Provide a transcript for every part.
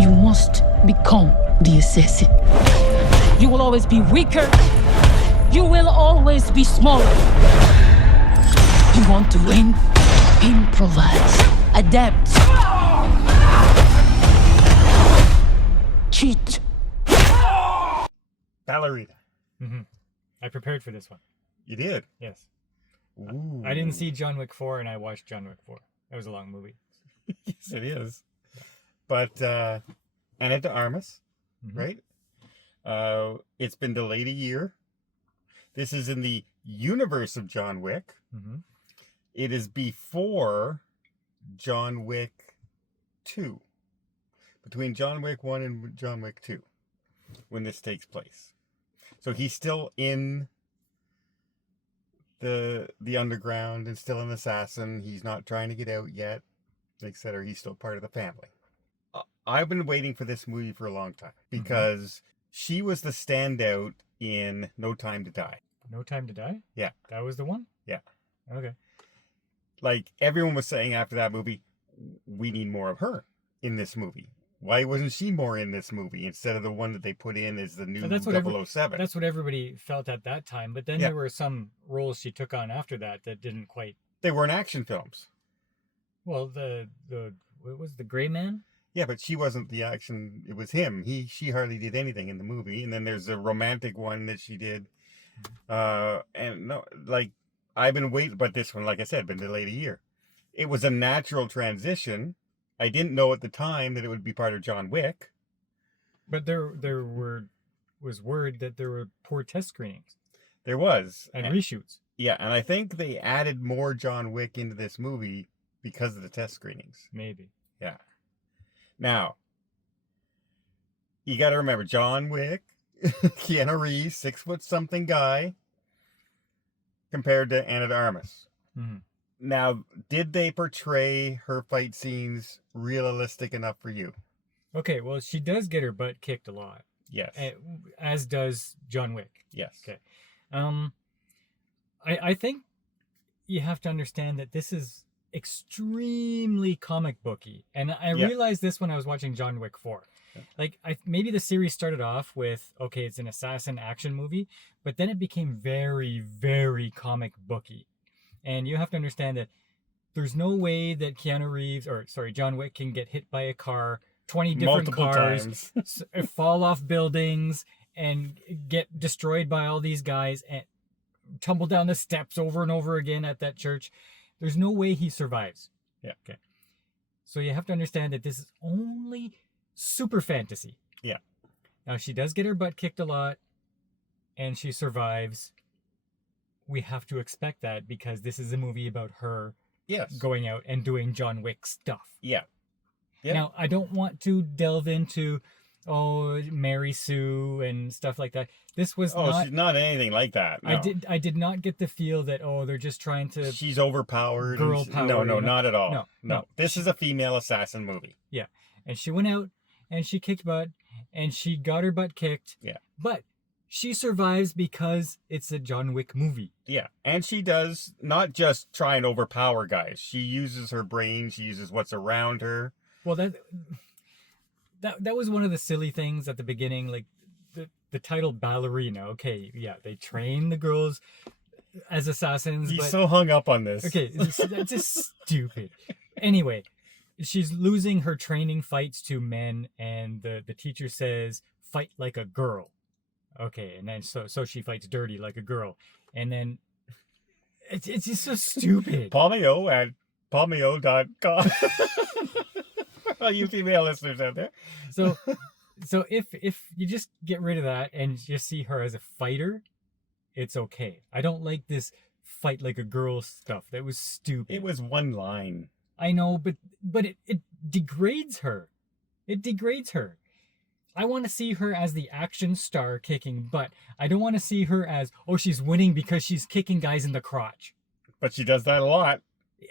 You must become the assassin. You will always be weaker. You will always be smaller. You want to win? Improvise. Adapt. Cheat. Ballerina. Mm-hmm. I prepared for this one. You did? Yes. Ooh. I didn't see John Wick 4, and I watched John Wick 4. That was a long movie. Yes, it is. But Ana De Armas, right? It's been delayed a year. This is in the universe of John Wick. Mm-hmm. It is before John Wick 2. Between John Wick 1 and John Wick 2. When this takes place. So he's still in the underground and still an assassin. He's not trying to get out yet, etc. He's still part of the family. I've been waiting for this movie for a long time because she was the standout in No Time to Die. No Time to Die? Yeah. That was the one? Yeah. Okay. Like, everyone was saying after that movie, we need more of her in this movie. Why wasn't she more in this movie instead of the one that they put in as the new 007? That's what everybody felt at that time. But then there were some roles she took on after that didn't quite... They weren't action films. Well, what was the Gray Man? Yeah, but she wasn't the action. It was him. She hardly did anything in the movie. And then there's a romantic one that she did. And no, like, I've been waiting, but this one, like I said, been delayed a year. It was a natural transition. I didn't know at the time that it would be part of John Wick. But there was word that there were poor test screenings. There was. And reshoots. Yeah, and I think they added more John Wick into this movie because of the test screenings. Maybe. Yeah. Now, you got to remember, John Wick, Keanu Reeves, 6-foot-something guy, compared to Ana De Armas. Mm-hmm. Now, did they portray her fight scenes realistic enough for you? Okay, well, she does get her butt kicked a lot. Yes. As does John Wick. Yes. Okay. I think you have to understand that this is extremely comic booky. And I realized this when I was watching John Wick 4. Like, maybe the series started off with, okay, it's an assassin action movie, but then it became very, very comic booky. And you have to understand that there's no way that John Wick can get hit by a car, 20 different multiple cars, times. fall off buildings, and get destroyed by all these guys, and tumble down the steps over and over again at that church. There's no way he survives. Yeah. Okay. So you have to understand that this is only super fantasy. Yeah. Now, she does get her butt kicked a lot, and she survives. We have to expect that because this is a movie about her going out and doing John Wick stuff. Yeah. Now, I don't want to delve into, Mary Sue and stuff like that. This was not... she's not anything like that. No. I did not get the feel that, they're just trying to... She's overpowered. Girl power. No, not at all. No. This is a female assassin movie. Yeah. And she went out and she kicked butt and she got her butt kicked. Yeah. But she survives because it's a John Wick movie. Yeah. And she does not just try and overpower guys. She uses her brain. She uses what's around her. Well, that was one of the silly things at the beginning, like the title Ballerina. Okay, yeah, they train the girls as assassins. He's so hung up on this. Okay, that's just stupid. Anyway, she's losing her training fights to men, and the teacher says, fight like a girl. Okay, and then so she fights dirty like a girl. And then it's just so stupid. Paul Mayo at paulmayo.com. All you female listeners out there. So if you just get rid of that and just see her as a fighter, it's okay. I don't like this fight like a girl stuff. That was stupid. It was one line. I know, but it degrades her. It degrades her. I want to see her as the action star kicking butt. I don't want to see her as, she's winning because she's kicking guys in the crotch. But she does that a lot.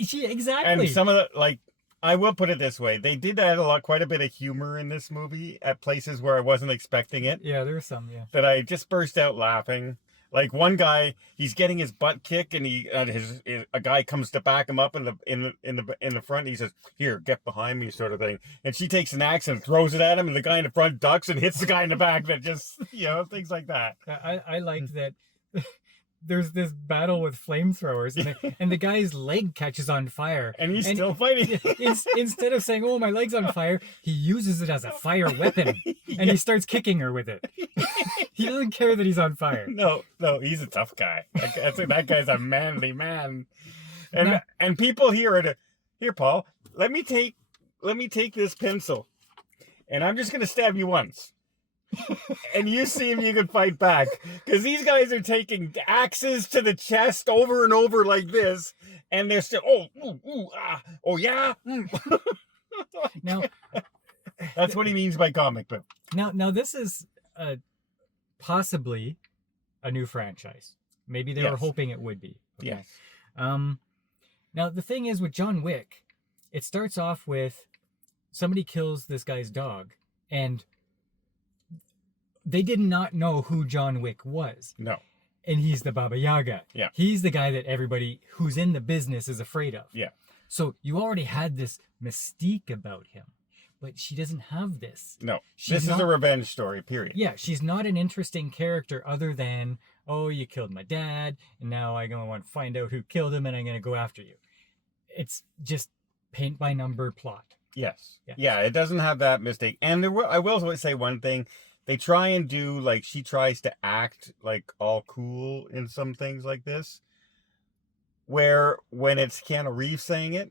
Exactly. And some of the, I will put it this way. They did add quite a bit of humor in this movie at places where I wasn't expecting it. Yeah, there was some, yeah. That I just burst out laughing. Like one guy, he's getting his butt kicked, and a guy comes to back him up in the front. And he says, "Here, get behind me," sort of thing. And she takes an axe and throws it at him, and the guy in the front ducks and hits the guy in the back. That just things like that. I liked that. There's this battle with flamethrowers, and the guy's leg catches on fire, and he's still fighting. Instead of saying, "Oh, my leg's on fire," he uses it as a fire weapon, and he starts kicking her with it. He doesn't care that he's on fire. No, he's a tough guy. That guy's a manly man. And people here Paul, let me take this pencil, and I'm just gonna stab you once. And you see if you can fight back, because these guys are taking axes to the chest over and over like this, and they're still yeah. Now that's what he means by comic book. Now this is possibly a new franchise. Maybe they were hoping it would be. Okay. Yes. Now the thing is with John Wick, it starts off with somebody kills this guy's dog, and they did not know who John Wick was. No. And he's the Baba Yaga. Yeah. He's the guy that everybody who's in the business is afraid of. Yeah. So you already had this mystique about him, but she doesn't have this. No. This is a revenge story, period. Yeah, she's not an interesting character other than, oh, you killed my dad, and now I'm going to want to find out who killed him, and I'm going to go after you. It's just paint by number plot. Yes. Yeah, it doesn't have that mistake. And I will say one thing. They try and do, like, she tries to act, like, all cool in some things like this. Where, when it's Keanu Reeves saying it,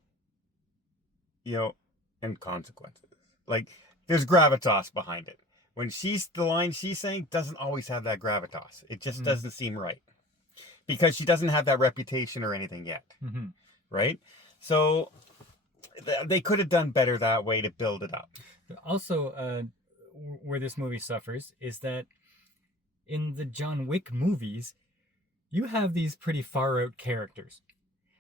and consequences. Like, there's gravitas behind it. When the line she's saying doesn't always have that gravitas. It just doesn't seem right. Because she doesn't have that reputation or anything yet. Mm-hmm. Right? So, they could have done better that way to build it up. Also, where this movie suffers is that in the John Wick movies, you have these pretty far out characters.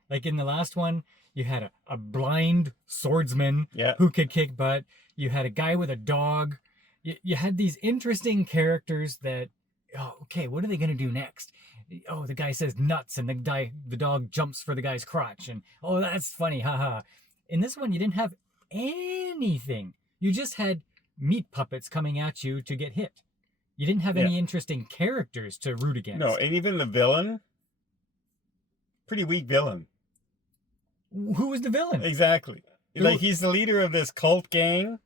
Like in the last one, you had a blind swordsman who could kick butt. You had a guy with a dog. You had these interesting characters that, okay, what are they going to do next? Oh, the guy says nuts, and the dog jumps for the guy's crotch, and oh, that's funny, haha. In this one, you didn't have anything. You just had meat puppets coming at you to get hit. You didn't have any interesting characters to root against. No, and even the villain, pretty weak villain. Who was the villain? Exactly. Like, he's the leader of this cult gang,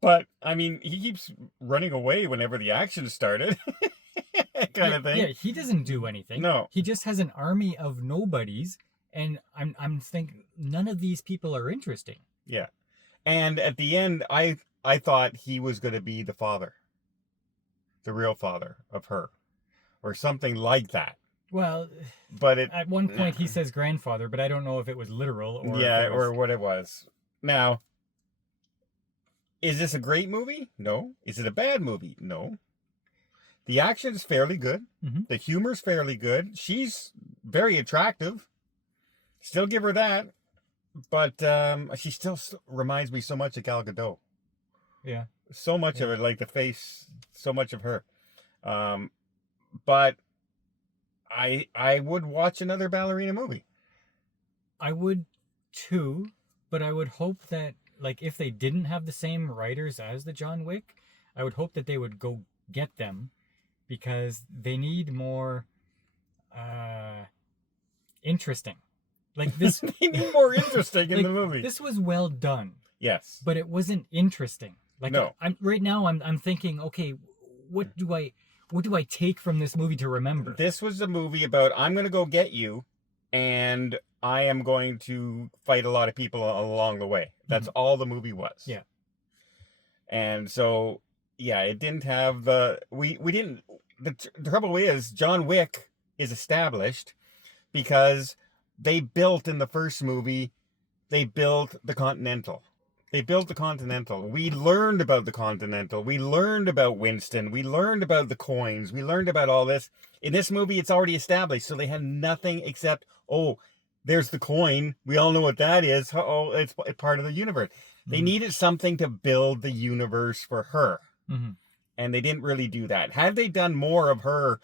but, I mean, he keeps running away whenever the action started. kind of thing. Yeah, he doesn't do anything. No. He just has an army of nobodies, and I'm thinking none of these people are interesting. Yeah. And at the end, I thought he was going to be the father. The real father of her. Or something like that. Well, but at one point he says grandfather, but I don't know if it was literal or or what it was. Now, is this a great movie? No. Is it a bad movie? No. The action is fairly good. Mm-hmm. The humor's fairly good. She's very attractive. Still give her that. But she still reminds me so much of Gal Gadot. Yeah. So much of it, like the face, so much of her. But I would watch another Ballerina movie. I would too, but I would hope that, like, if they didn't have the same writers as the John Wick, I would hope that they would go get them, because they need more interesting. Like this, they need more interesting in the movie. This was well done. Yes, but it wasn't interesting. Like, no. I'm right now. I'm thinking, okay, what do I take from this movie to remember? This was a movie about, I'm going to go get you, and I am going to fight a lot of people along the way. That's all the movie was. Yeah. And so, yeah, it didn't have the trouble is, John Wick is established because they built in the first movie, they built the Continental. They built the Continental. We learned about the Continental. We learned about Winston. We learned about the coins. We learned about all this. In this movie, it's already established. So they had nothing except, oh, there's the coin. We all know what that is. Oh, it's part of the universe. They needed something to build the universe for her. Mm-hmm. And they didn't really do that. Had they done more of her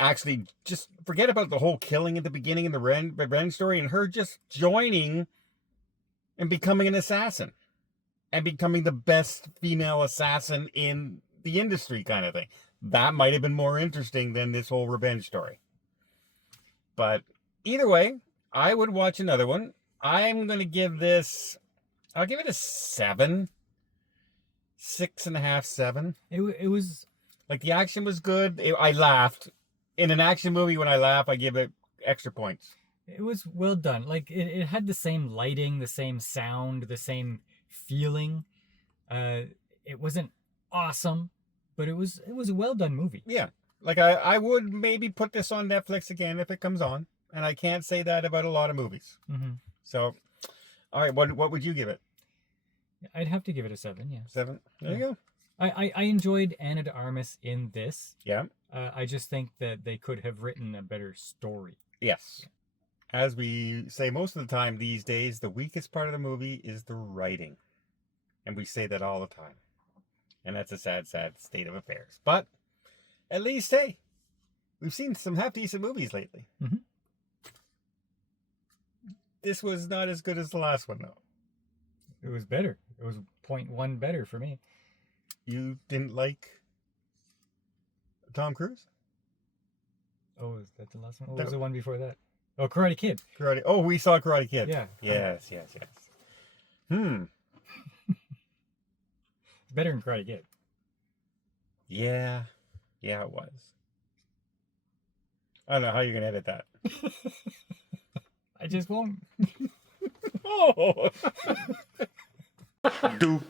actually just forget about the whole killing at the beginning and the revenge story, and her just joining and becoming an assassin and becoming the best female assassin in the industry kind of thing. That might have been more interesting than this whole revenge story. But either way, I would watch another one. I'm going to give this, I'll give it a 7. 6.5, 7. It was... Like, the action was good. I laughed. In an action movie, when I laugh, I give it extra points. It was well done. Like, it had the same lighting, the same sound, the same feeling. It wasn't awesome, but it was a well done movie. Yeah. Like, I would maybe put this on Netflix again if it comes on. And I can't say that about a lot of movies. Mm-hmm. So, all right, what would you give it? I'd have to give it a 7, yeah. 7? There you go. I enjoyed Ana De Armas in this. Yeah. I just think that they could have written a better story. Yes. As we say most of the time these days, the weakest part of the movie is the writing. And we say that all the time. And that's a sad, sad state of affairs. But at least, hey, we've seen some half-decent movies lately. Mm-hmm. This was not as good as the last one, though. It was better. It was 0.1 better for me. You didn't like Tom Cruise? Oh, is that the last one? What was the one before that? Oh, Karate Kid. Karate. Oh, we saw Karate Kid. Yeah. Yes. It's better than Karate Kid. Yeah. Yeah, it was. I don't know how you're going to edit that. I just won't. Oh! Do